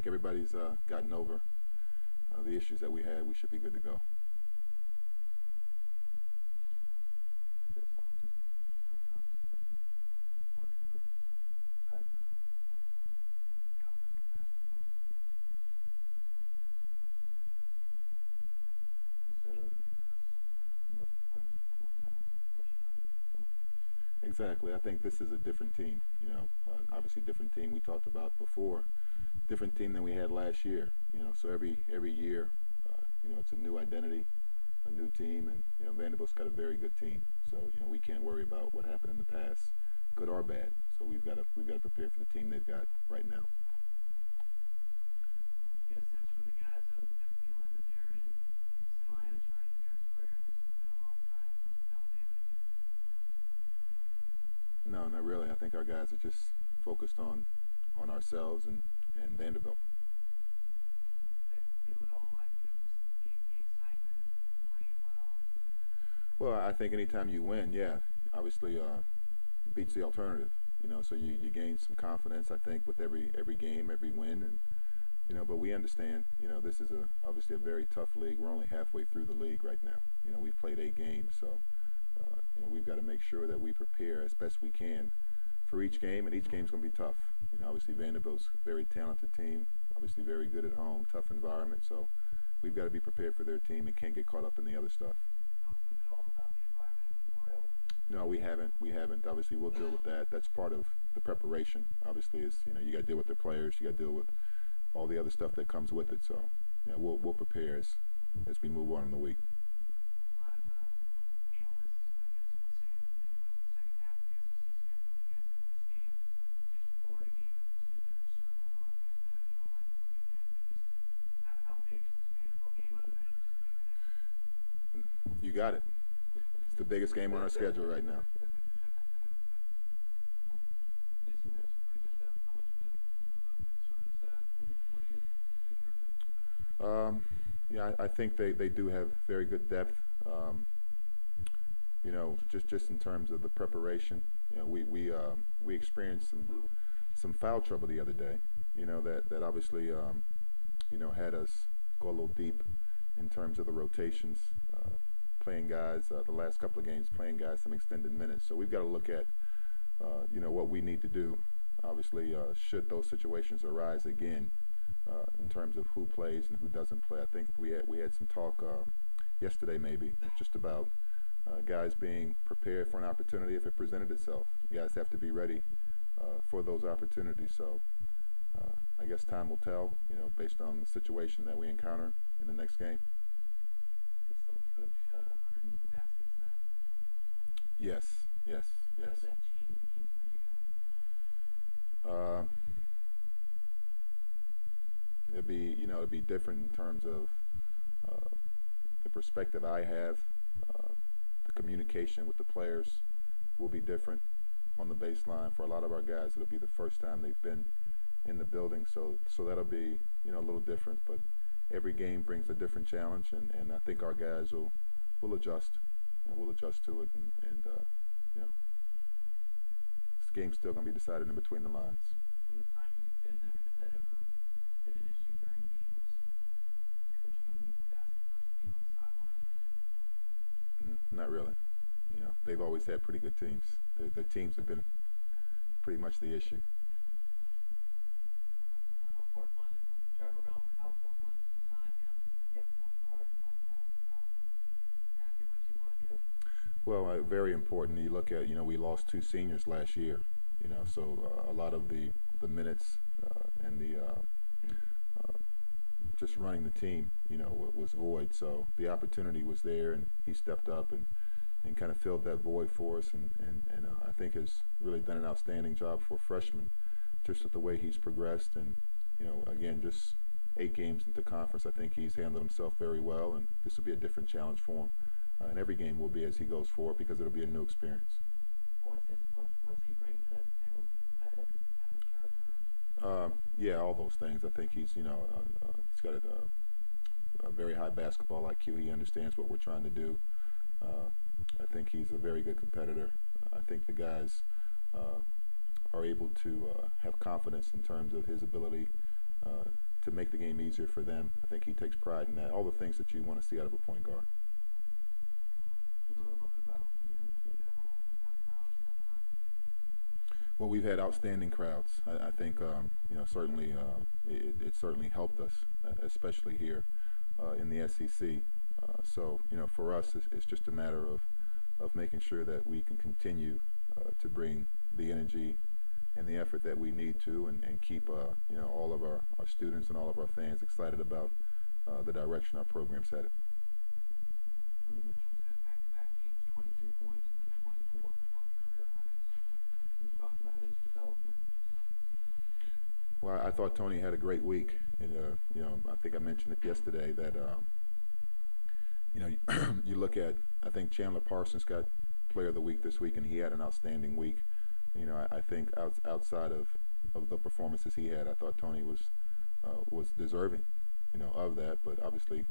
think everybody's gotten over the issues that we had. We should be good to go. Exactly. I think this is a different team. Obviously different team we talked about before. Different team than we had last year. So every year, it's a new identity, a new team, and Vanderbilt's got a very good team. So we can't worry about what happened in the past, good or bad. So we've got to prepare for the team they've got right now. No, not really. I think our guys are just focused on ourselves and Vanderbilt. Well, I think anytime you win, yeah, obviously beats the alternative. So you gain some confidence. I think with every game, every win, and but we understand. This is obviously a very tough league. We're only halfway through the league right now. We've played 8 games, so we've got to make sure that we prepare as best we can for each game, and each game's going to be tough. Obviously Vanderbilt's a very talented team, obviously very good at home, tough environment. So we've got to be prepared for their team and can't get caught up in the other stuff. No, we haven't. We haven't. Obviously, we'll deal with that. That's part of the preparation. Obviously, is you got to deal with the players. You got to deal with all the other stuff that comes with it. So, we'll prepare as we move on in the week. You got it. It's the biggest game on our schedule right now. Yeah, I think they do have very good depth. Just in terms of the preparation, we experienced some foul trouble the other day. That obviously had us go a little deep in terms of the rotations, playing guys the last couple of games, playing guys some extended minutes. So we've got to look at what we need to do. Obviously, should those situations arise again, in terms of who plays and who doesn't play. I think we had some talk yesterday maybe just about guys being prepared for an opportunity if it presented itself. You guys have to be ready for those opportunities. So I guess time will tell, based on the situation that we encounter in the next game. Yes, yes, yes. Uh, it'd be different in terms of the perspective I have. The communication with the players will be different on the baseline. For a lot of our guys, it'll be the first time they've been in the building, so that'll be a little different. But every game brings a different challenge, and I think our guys will adjust. We'll adjust to it, and you know, this game's still going to be decided in between the lines. Not really. They've always had pretty good teams. The teams have been pretty much the issue. Well, very important. You look at, we lost 2 seniors last year. So a lot of the minutes and the just running the team, was void. So the opportunity was there, and he stepped up and kind of filled that void for us, and I think has really done an outstanding job for a freshman, just with the way he's progressed, and again, just 8 games into conference, I think he's handled himself very well, and this will be a different challenge for him, and every game will be as he goes forward because it'll be a new experience. Yeah, all those things. I think he's got a very high basketball IQ. He understands what we're trying to do. Uh, I think he's a very good competitor. I think the guys are able to have confidence in terms of his ability to make the game easier for them. I think he takes pride in that. All the things that you want to see out of a point guard. Well, we've had outstanding crowds. I think certainly it certainly helped us, especially here in the SEC. So for us, it's just a matter of making sure that we can continue to bring the energy and the effort that we need to, and keep all of our students and all of our fans excited about the direction our program's headed. Well, I thought Tony had a great week, and I think I mentioned it yesterday that you look at, I think Chandler Parsons got Player of the Week this week, and he had an outstanding week. I think outside of the performances he had, I thought Tony was deserving, of that. But obviously,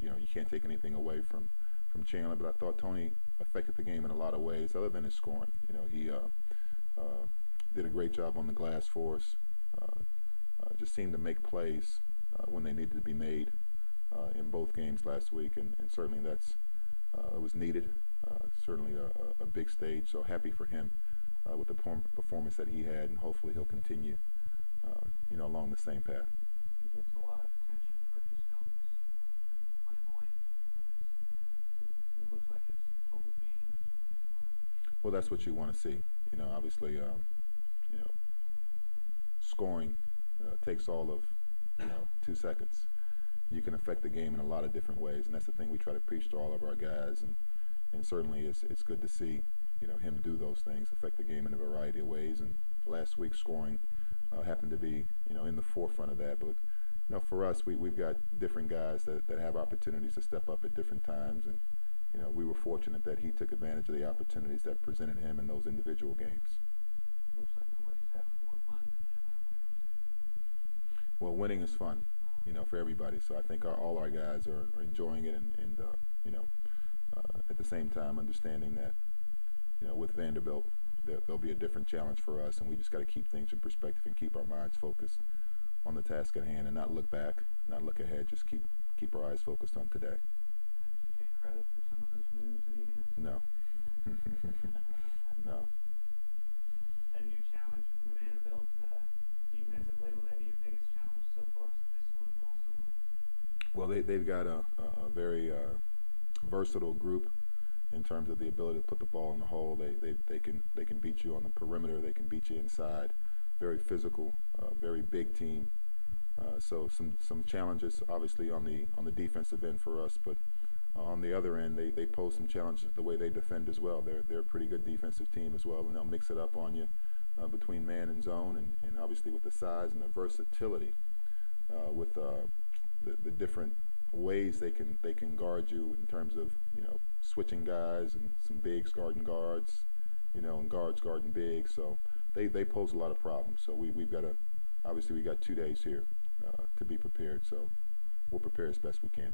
you can't take anything away from Chandler. But I thought Tony affected the game in a lot of ways, other than his scoring. He did a great job on the glass for us. Just seemed to make plays when they needed to be made in both games last week, and certainly it was needed. Certainly a big stage. So happy for him with the performance that he had, and hopefully he'll continue, along the same path. Well, that's what you want to see. Obviously, scoring takes all of 2 seconds. You can affect the game in a lot of different ways, and that's the thing we try to preach to all of our guys. And certainly, it's good to see him do those things, affect the game in a variety of ways. And last week, scoring happened to be in the forefront of that. But for us, we've got different guys that have opportunities to step up at different times, and we were fortunate that he took advantage of the opportunities that presented him in those individual games. Well, winning is fun, for everybody. So I think all our guys are enjoying it, and at the same time understanding that, with Vanderbilt, there'll be a different challenge for us, and we just got to keep things in perspective and keep our minds focused on the task at hand, and not look back, not look ahead. Just keep our eyes focused on today. No. No. Well, they've got a very versatile group in terms of the ability to put the ball in the hole. They can beat you on the perimeter. They can beat you inside. Very physical, very big team. So some challenges obviously on the defensive end for us, but on the other end they pose some challenges the way they defend as well. They're a pretty good defensive team as well, and they'll mix it up on you between man and zone, and obviously with the size and the versatility with the different ways they can guard you in terms of switching guys, and some bigs guarding guards, and guards guarding bigs. So they pose a lot of problems. So we've got we got 2 days here to be prepared. So we'll prepare as best we can.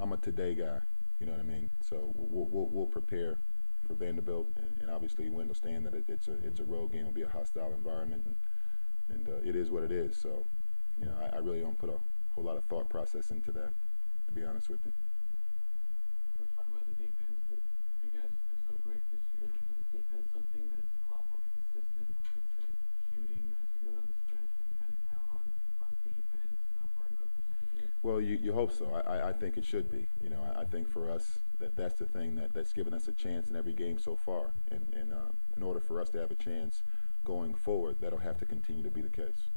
I'm a today guy. You know what I mean? So we'll prepare for Vanderbilt, and obviously we understand that it's a road game. It'll be a hostile environment, and it is what it is. So I really don't put a whole lot of thought process into that, to be honest with you. Well, you hope so. I think it should be. I think for us that's the thing that's given us a chance in every game so far. And in order for us to have a chance going forward, that'll have to continue to be the case.